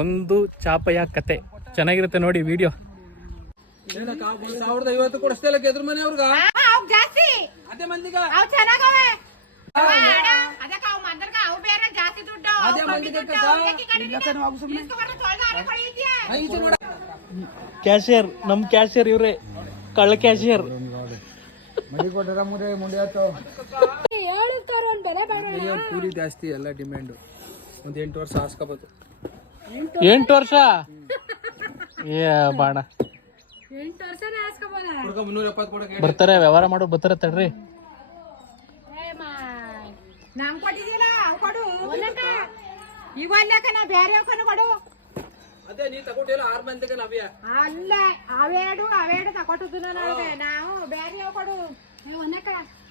ಒಂದು ಚಾಪಯ ಕತೆ. ಚೆನ್ನಾಗಿರುತ್ತೆ ನೋಡಿ ವಿಡಿಯೋ ಸಾವಿರದ ಐವತ್ತು ಕೊಡಿಸ್ತಿಲ್ಲ ಕೆದ್ರ ಮನೆ ಅವ್ರಿಗ. ಅವ್ ಜಾಸ್ತಿ. ಅದೇ ಮಂದಿಗ. ಅವ್ ಚೆನ್ನಾಗವೆ ಅದಕ್ಕ ಅವ್ ಮಂದರ್ಗ ಅವ್ ಬೇರೆ ಜಾಸ್ತಿ ದುಡ್ಡು. ಅದೇ ಕ್ಯಾಶಿಯರ್ ನಮ್ ಕ್ಯಾಶಿಯರ್ ಇವ್ರೆ. ಕಳ್ಳ ಕ್ಯಾಶಿಯರ್. ಕೂಲಿ ಜಾಸ್ತಿ ಎಲ್ಲ ಡಿಮ್ಯಾಂಡ್. ಒಂದ್ ಎಂಟು ವರ್ಷ ಹಾಸ್ಕೋಬೋದು ಎಂಟು ವರ್ಷ? ಏ ಬಾಣ. ಬರ್ತಾರೆ ವ್ಯವಹಾರ ಮಾಡೋ ಬರ್ತಾರೆ ತಡ್ರಿ. ಕೊಡು. ಕೊಡು. ನೀ ಅಲ್ಲ ಅವೇಡು ಅವೇಡು ನಾವು ಬೇರೆ ಯಾವ ಕೊಡು.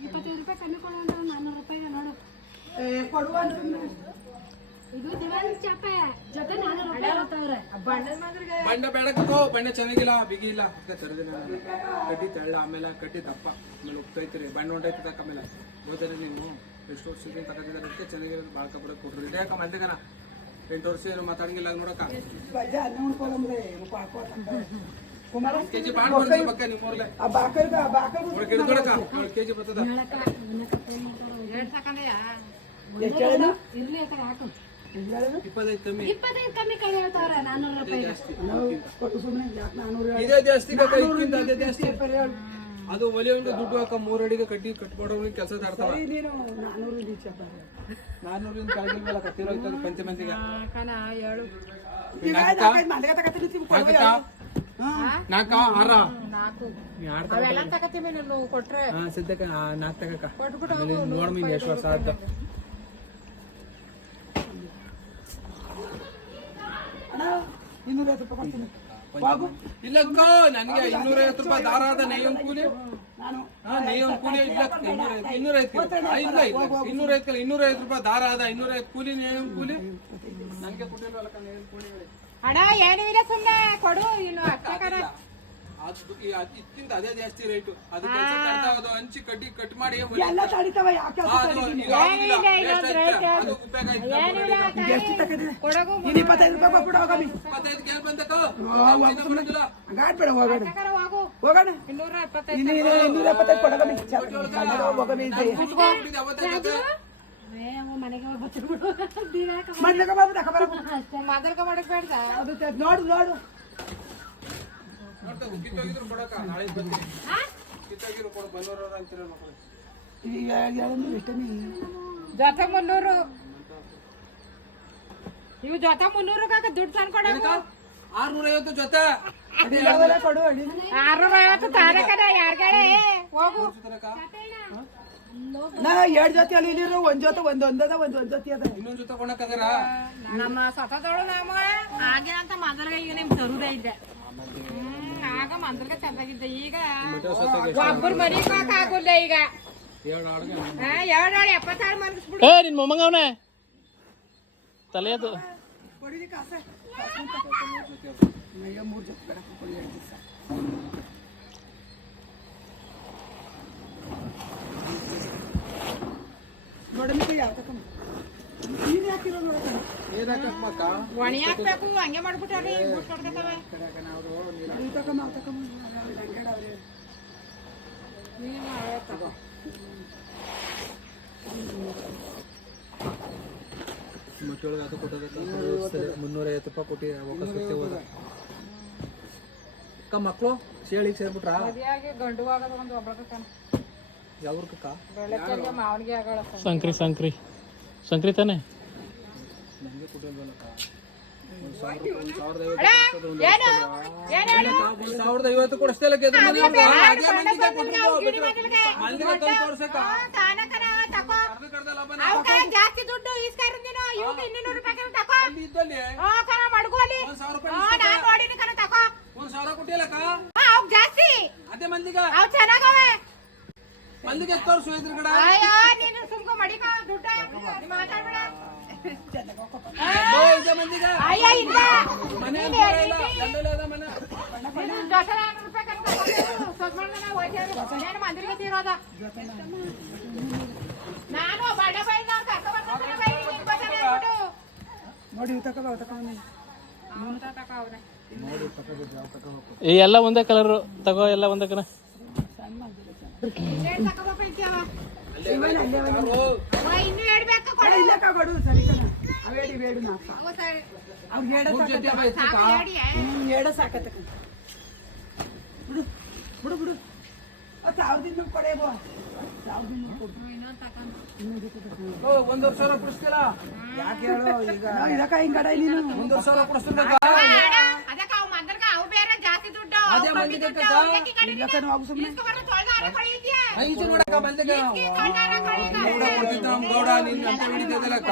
ಇಪ್ಪತ್ತೈದು ರೂಪಾಯಿ ಕಮ್ಮಿ ನಾನ್ನೂರು ರೂಪಾಯಿ ನೋಡು. ಇದು ಬೇಡ ಬಣ್ಣ ಬೇಡಕ್ಕೋ ಬಣ್ಣ ಚೆನ್ನಾಗಿಲ್ಲ ಬಿಗಿ ಇಲ್ಲ. ಅದಕ್ಕೆ ತರದೆ ನಾನು ಕಡ್ಡಿ ತೆಳ್ಳ ಆಮೇಲೆ ಕಡ್ಡಿ ದಪ್ಪ. ಆಮೇಲೆ ಉಪ್ತೈತ್ರಿ ಬಣ್ಣ ಹೊಂಟೈತಿ ತಕ್ಕ ಆಮೇಲೆ. ಹೋದರೆ ನೀವು ಎಷ್ಟು ವರ್ಷದಿಂದ ತಗೊಂಡಿದ್ದಾರೆ ಅದಕ್ಕೆ ಚೆನ್ನಾಗಿರೋದು ಭಾಳ ಕಬ್ಬಡ ಕೊಡ್ರಿ ಇದೇ ಅಕ್ಕ ಮಂದಿಗನ. ಎಂಟು ವರ್ಷ ಏನು ಮಾತಾಡಂಗಿಲ್ಲ ನೋಡಕ್ಕ. ಕೆಜಿ ಬಾಣ್ ಬರ್ತೀವಿ ಬಕ್ಕ ನಿಮ್ಮ ಊರ್ಲೆ. ಒಳಗೆ ಹಿಡ್ದು ನೋಡಕ್ಕ ಏಳು ಕೆಜಿ ಬರ್ತದ. ಇರ್ಲಿ ಹಾಕು. ಇಪ್ಪತ್ತೈದು ಕಮ್ಮಿ. ಇಪ್ಪತ್ತೈದು ಕಮ್ಮಿ ಕಡೆ ಹೇಳ್ತಾವ್ರೆ ನಾನ್ನೂರು ರೂಪಾಯಿ ಜಾಸ್ತಿ. ಇದೇ ಜಾಸ್ತಿ ಕಕ್ಕ ಇದಕ್ಕಿಂತ ಅದೇ ಜಾಸ್ತಿ. ಅದು ಒಲೆಯಿಂದ ದುಡ್ಡು ಹಾಕ ಮೂರಡಿಗೆ ಕಟ್ಟಿ ಕಟ್ಕೊಡೋರಿಗೆ ಕೆಲಸ ತಾಡ್ತಾವ ನಾನ್ನೂರಿಂದ ಪಂಚ ಮಂದಿಗೆ ಕಣ ಏಳು ಆರ? ನಾಲ್ಕು. ಕೊಟ್ರೆ. ಸದ್ಯಕ್ಕೆ ನಾಲ್ಕ್ ಕೊಟ್ಬಿಟ್ಟು ನೋಡ್ಮಿ ಎಷ್ಟು ವರ್ಷ ಆದ ಇಲ್ಲಕ್ಕ ನನಗೆ ಇನ್ನೂರ ಐವತ್ತು ರೂಪಾಯಿ ದಾರ ಆದ ನೆಯ್ಯೊಂದ್ ಕೂಲಿ. ಹಾ ನೇಯನ್ ಕೂಲಿ ಇಲ್ಲ ಇನ್ನೂರ ಇನ್ನೂರ ಐದು ಇಲ್ಲ ಇಲ್ಲ. ಇನ್ನೂರ ಐದು ಇನ್ನೂರ ರೂಪಾಯಿ ದಾರ ಆದ ಇನ್ನೂರ ಐದು ಕೂಲಿ. ನೇಯನ್ ಕೂಲಿ ನನಗೆ ಕೊಟ್ಟಿಲ್ವಲ್ಲಕ್ಕ ನೇಯನ್ ಕೂಲಿ ಅಣ್ಣ ಏನು ಇಲ್ಲ ಸುಮ್ಮನೆ ಕೊಡು ಇನ್ನು ಅಷ್ಟೇ ಅದ್- ಇದಕ್ಕಿಂತ ಅದೇ ಜಾಸ್ತಿ ರೇಟು ಅದು ಹಂಚಿ ಕಡ್ಡಿ ಕಟ್ ಮಾಡಿ ಎಲ್ಲ ತಡಿತಾವ ಯಾಕೆ ಅದು ಉಪಯೋಗ ಇಪ್ಪತ್ತೈದು ರೂಪಾಯಿ ಕೊಟ್ಬಿಡು ಹೋಗಮ್ಮಿ ಇಪ್ಪತ್ತೈದು ಹೋಗೋಣ. ತಕರ ಹೋಗು. ಹೋಗೋಣ. ಇನ್ನೂರ ಎಪ್ಪತ್ತೈದು ಇನ್ನು ಇನ್ನು ಇನ್ನೂರ ಎಪ್ಪತ್ತೈದು ಇದೆ ಮನೆಗೆ ಬರಬ ಮಾಡಕ್ ಬೇಡ. ಅದು ನೋಡು ನೋಡು. ಜೊತೆ ಮುನ್ನೂರು ಇವು ಜೊತೆ ಮುನ್ನೂರು ಕಾಕ ದುಡ್ಡು ತಂದು? ಆರ್ನೂರ ಐವತ್ತು ಜೊತೆ. ಅಡಿಲವರ ಕೊಡು ಅಡಿ ಆರ್ನೂರ ಐವತ್ತು ತಾನೆ ಕಣ ಯಾರ್ಗಡೆ ಹೋಗು? ನಾ ಎರಡ್ ಜೊತೆ ಅಲ್ಲಿ ಇಲ್ಲಿರೋ ಒಂದ್ ಜೊತೆ ಒಂದ್ ಒಂದದ ಒಂದ್ ಒಂದ್ ಜೊತೆ ಅದ. ಇನ್ನೊಂದ್ ಜೊತೆ ಕೊಡಕ್ಕಾಗರ ನಮ್ಮ ಸತದೋಳು ನಮ್ಮ ಹಾಗೆ ಅಂತ ಮೊದಲ್ಗ ಈಗ ನಿಮ್ಗೆ ತರುದೇ ಇದ್ದೆ. ಆಗ ಮೊದಲ್ಗ ಚಂದಾಗಿದ್ದೆ ಈಗ ಒಬ್ಬರ ಮನಿ ಕಾಕ ಆಗುಲ್ಲ ಈಗ ಏಳು ಆಡ್ಗೆ ಹಾ, ಎರಡು ಏಳು ಎಪ್ಪತ್ತಾರು ಮನ್ಗಿಸ್ಬಿಡು ಏ ನಿನ್ ಮೊಮ್ಮಂಗವನೆ ತಲೆಯದು ಕೊಡಿಲಿ ಕಾಸ ಈಗ ಮೂರ್ ಜೊತೆ ಬೇಡ ಕೊಡಿ ಎರಡ್ ದಿವ್ಸ ನೋಡಮಿಕ್ಕೆ ಯಾವ ತಕ ನೀನ್ ಹಾಕಿರೋ ನೋಡಕ ಏನಕ್ಕಮ್ಮ ಅಕ್ಕ? ಒಣಿ ಹಾಕ್ಬೇಕು ಹಂಗೆ ಮಾಡ್ಬಿಟ್ಟಾರಿ ಬುಟ್ ಕೊಡ್ಕತ್ತವೆ ಇವ್ ತಕಮ್ಮ ಅವ್ ತಕಮ್ಮ ಹಂಗಾಡ ಅವ್ರೆ ನೀನು ಅವೇ ತಗೋ. ಮಕ್ಕಳಿಗೆ ಅದು ಕೊಟ್ಟದಕ್ಕ ಮುನ್ನೂರ ಐವತ್ತು ರೂಪಾಯಿ ಕೊಟ್ಟು ವಾಪಸ್ ಬರ್ತೀವಿ ಹೋದ ಅಕ್ಕ ಮಕ್ಕಳು ಶೇಳಿಗೆ ಸೇರ್ಬಿಟ್ರಾ ಮದ್ವೆಯಾಗಿ ಗಂಡು ಆಗೋದು ಒಂದು ಒಬ್ಬಳಕತ್ತಾನ ಯಾವ್ರಕ್ಕ ಬೆಳಗ್ಗೆ ಮಾವನಿಗೆ ಆಗಳ ಸಂಕ್ರಿ ಸಂಕ್ರಿ ಸಂಕ್ರಿ ತಾನೆ ನಂಗೆ ಕೊಟ್ಟಿಲ್ವಲ್ಲಕ್ಕ ಒಂದ್ ಸಾವಿರ ಒಂದ್ ಸಾವಿರದ ಐವತ್ತು. ಅವ್ಕ ಜಾಸ್ತಿ ದುಡ್ಡು ಇಸ್ಕಾರು ನೀನು ಇವ್ಕ ಇನ್ನೂರು ರೂಪಾಯಿ ತಕೋ. ಕಣ ಮಡ್ಗೋಲಿ ನಾನ್ ನೋಡಿನಿ ಕಣ ತಕೋ. ಒಂದ್ ಸಾವಿರ ಕೊಟ್ಟಿಲ್ಲಕ್ಕ ಆ, ಅವ್ಕ್ ಜಾಸ್ತಿ. ಅದೇ ಮಂದಿಗ. ಅವ್ ಚೆನ್ನಾಗವೆ. ಮಂದಿಗೆ ತೋರ್ಸು ಎದುರುಗಡೆ ಅಯ್ಯೋ ನೀನು ಸುಮ್ಕ ಮಡಿಕ ದುಡ್ಡ. ಮಾತಾಡ್ಬೇಡ ಓ, ಇದೇ ಮಂದಿಗ ಅಯ್ಯ ಇಲ್ಲ ಮನೆ ನೀನ್ ದೂರ ಇಲ್ಲ ಹೇಳಿದ್ದಿ. ದಂಡಲೆ ಅದ ಮನೆ ನೀನು ದಸರಾ ನಾನ್ನೂರು ರೂಪಾಯಿ ಕಣ ತಗೊಂಡು ಸದ್ಮಂಗನ ಹೋಗ್ಯಾರು ಏನು ಮಂದಿರಿಗೆ ತೀರೋದ ಈ ಎಲ್ಲ ಒಂದೇ ಕಲರ್ ತಗೋ ಎಲ್ಲ ಒಂದೇ ಕಲರ್ ಬಿಡು ಬಿಡು ಬಿಡು. ಒಂದೂವರೆ ಸಾವಿರ ಕೊಡಿಸ್ತೀರಾ ಯಾಕೆ ಹೇಳು ಈಗ ಇದಕ್ಕ ನೀನು? ಒಂದೂವರೆ ಸಾವಿರ ಅದೇ ಸುಮ್ಮನೆ? ಐದು ನೋಡಕ್ಕ ನಾವು? ಗೌಡ ಕೊಡ್ತಿದ್ರು ನಮ್ ಗೌಡ ನೀನ್ ಅಂತ ಹಿಡಿದಿದ್ದಲ್ಲಕ್ಕ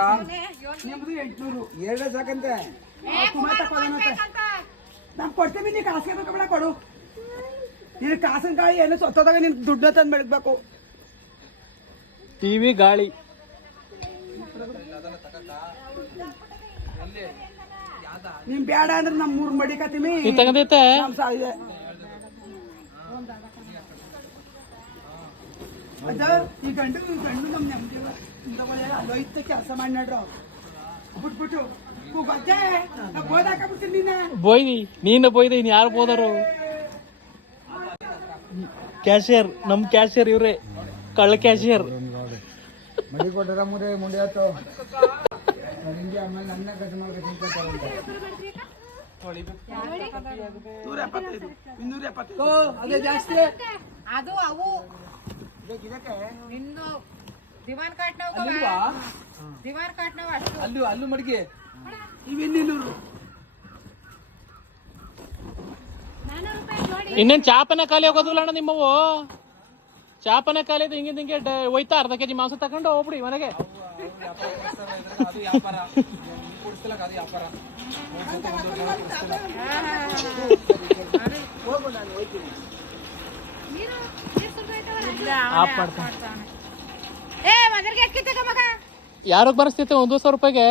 ನಿಮ್ದು ಎಂಟ್ನೂರು. ಎರಡೇ ಸಾಕಂತೆ. ನಮ್ ಕೊಡ್ತೀವಿ ನೀ ಕಾಸಿಗೆ ಬೇಡ ಕೊಡು. ನೀನು ಕಾಸಿನ ಗಾಳಿ ಏನು ಸೊತ್ತದಾಗ ನಿನ್ ದುಡ್ಡ ತಂದ್ ಬೆಳಗ್ಬೇಕು. ಟಿವಿ ಗಾಳಿ. ನಿಮ್ ಬೇಡ ಅಂದ್ರೆ ನಮ್ ಮೂರ್ ಮಡಿಕತ್ತೀವಿ ಈ ತಗದೈತೆ ನಮ್ ಸಾ ಇದೆ. ಅದ ಈ ಗಂಡು ಈ ಗಂಡು ನಮ್ ನೆಮ್ಮದಿಲ್ಲ ಅಲ್ಲೋಯ್ತ ಕೆಲಸ ಮಾಡಿ ನಡ್ರು. ಬಿಟ್ಬಿಟ್ಟು ಬೋದ್ ಹಾಕಬಿಡ್ತೀನಿ ನೀನ ಬೋಯ್ದಿ ನೀನು ಬೋಯ್ದಿ ಇನ್ ಯಾರು ಬೋದರು? ಕ್ಯಾಶಿಯರ್ ನಮ್ ಕ್ಯಾಶಿಯರ್ ಇವ್ರೆ. ಕಳ್ಳ ಕ್ಯಾಶಿಯರ್ ಅದೇ ಜಾಸ್ತಿ. ಅದು ಅವು. ಇನ್ನು ದಿವಾನ್ ಕಾಟ್ನವ್ ಅಲ್ವಾ ದಿವಾನ್ ಕಾಟ್ನವ್ ಅಷ್ಟು. ಅಲ್ಲೂ ಅಲ್ಲೂ ಮಡಿಗೆ. ಇವಿನ್ನೂರು ನಾನೂರು ರೂಪಾಯಿ ನೋಡಿ ಇನ್ನೇನ್ ಚಾಪನ ಖಾಲಿ ಹೋಗೋದಿಲ್ಲ ಅಣ್ಣ ನಿಮ್ಮವು? ಚಾಪನ ಖಾಲಿ ಇದೆ ಹಿಂಗೆ ಹಿಂಗೆ ಒಯ್ತಾ ಅರ್ಧ ಕೆಜಿ ಮಾಂಸ ತಗೊಂಡು ಹೋಗ್ಬಿಡಿ ಮನೆಗೆ. ಆಫ್ ಮಾಡ್ತಾನೆ ಯಾರಿಗೆ ಬರಸ್ತೈತೆ ಒಂದು ಸಾವಿರ ರೂಪಾಯಿಗೆ.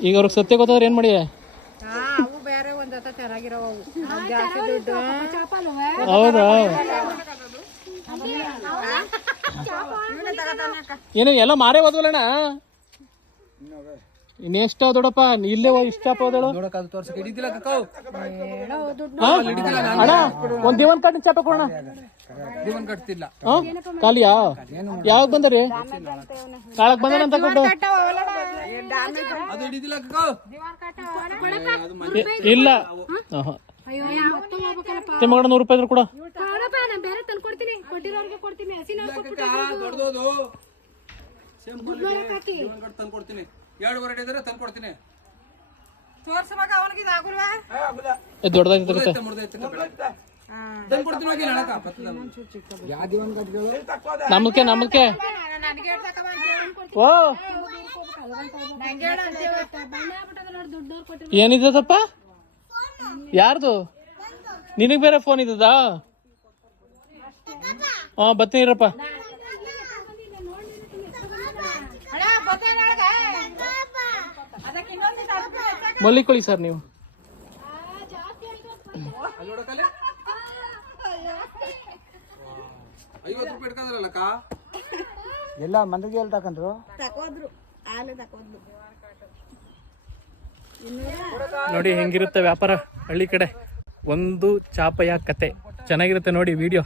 ಈಗ ಅವ್ರಿಗೆ ಸತ್ಯ ಗೊತ್ತಾದ್ರೆ ಏನ್ ಮಾಡಿ ಹಾ ಅವು ಬೇರೆ ಒಂದ್ ಹತ್ತ ಚೆನ್ನಾಗಿರೋ ಜಾಸ್ತಿ ದುಡ್ಡು. ಚಾಪಲ್ವೇ? ಹೌದಾ ಏನು ಎಲ್ಲ ಮಾರೇ ಹೋದ್ವಲ್ಲಣ್ಣ? ಇನ್ನೆಷ್ಟು ದೊಡ್ಡಪ್ಪ ಇಲ್ಲೇ ಹೋಗ್ ಇಷ್ಟ ಹೋದಳು? ಅಣ್ಣ ಒಂದ್ ದಿವನ್ ಕಟ್ಟಿನ ಚಾಪ ಕೊಡೋಣ. ದಿವನ್ ಕಟ್ತಿಲ್ಲ. ಹಾ? ಖಾಲಿಯಾ? ಯಾವಾಗ ಬಂದರಿ? ಕಾಳಕ್ ಕೊಟ್ಟು. ಇ- ಇಲ್ಲ. ಅಯ್ಯೋ ಹೋಗ್ಬೇಕಲ್ಲಪ್ಪ ತಿಮ್ಮಗಡ ನೂರು ರೂಪಾಯಿ ಇದ್ರೆ ಕೊಡ. ಕೊಡಪ್ಪ ನಾನು ಬೇರೆ ತಂದು ಕೊಡ್ತೀನಿ. ಕೊಟ್ಟಿರೋರ್ಗೆ ಕೊಡ್ತೀನಿ. ಹಸಿನ ತಂದು. ಕೊಡ್ತೀನಿ. ಹಿಡಿದ್ರೆ ತಂದು ಕೊಡ್ತೀನಿ. ಅವನಿಗೆ ಇದಾಗುಲ್ವಾ ದೊಡ್ಡದಾಗಿ ತಂದು ಕೊಡ್ತೀನಿ ಹೋಗಿ ನಡಕ ಕಟ್ಗಳು ನಮಕ್ಕೆ ನಮಕ್ಕೆ ಓ. ನಂಗೆ ಹೇಳು. ಯಾರ್ದು? ನಿನಗೆ ಬೇರೆ ಫೋನ್ ಇದ್ದದಾ? ಹಾ ಬರ್ತೀನಿರಪ್ಪ ಮಲ್ಲಿಕೊಳ್ಳಿ ಸರ್ ನೀವು. ಎಲ್ಲ ಮಂದಿಗೆ ಐವತ್ತು ತಕೊಂಡ್ರು ಎಲ್ಲ ಮಂದಿಗೆ ಎಲ್ಲಿ ತಕೊಂಡ್ರು ನೋಡಿ ಹೆಂಗಿರುತ್ತೆ ವ್ಯಾಪಾರ ಹಳ್ಳಿ ಕಡೆ. ಒಂದು ಚಾಪಯ ಕತೆ. ಚೆನ್ನಾಗಿರುತ್ತೆ ನೋಡಿ ವಿಡಿಯೋ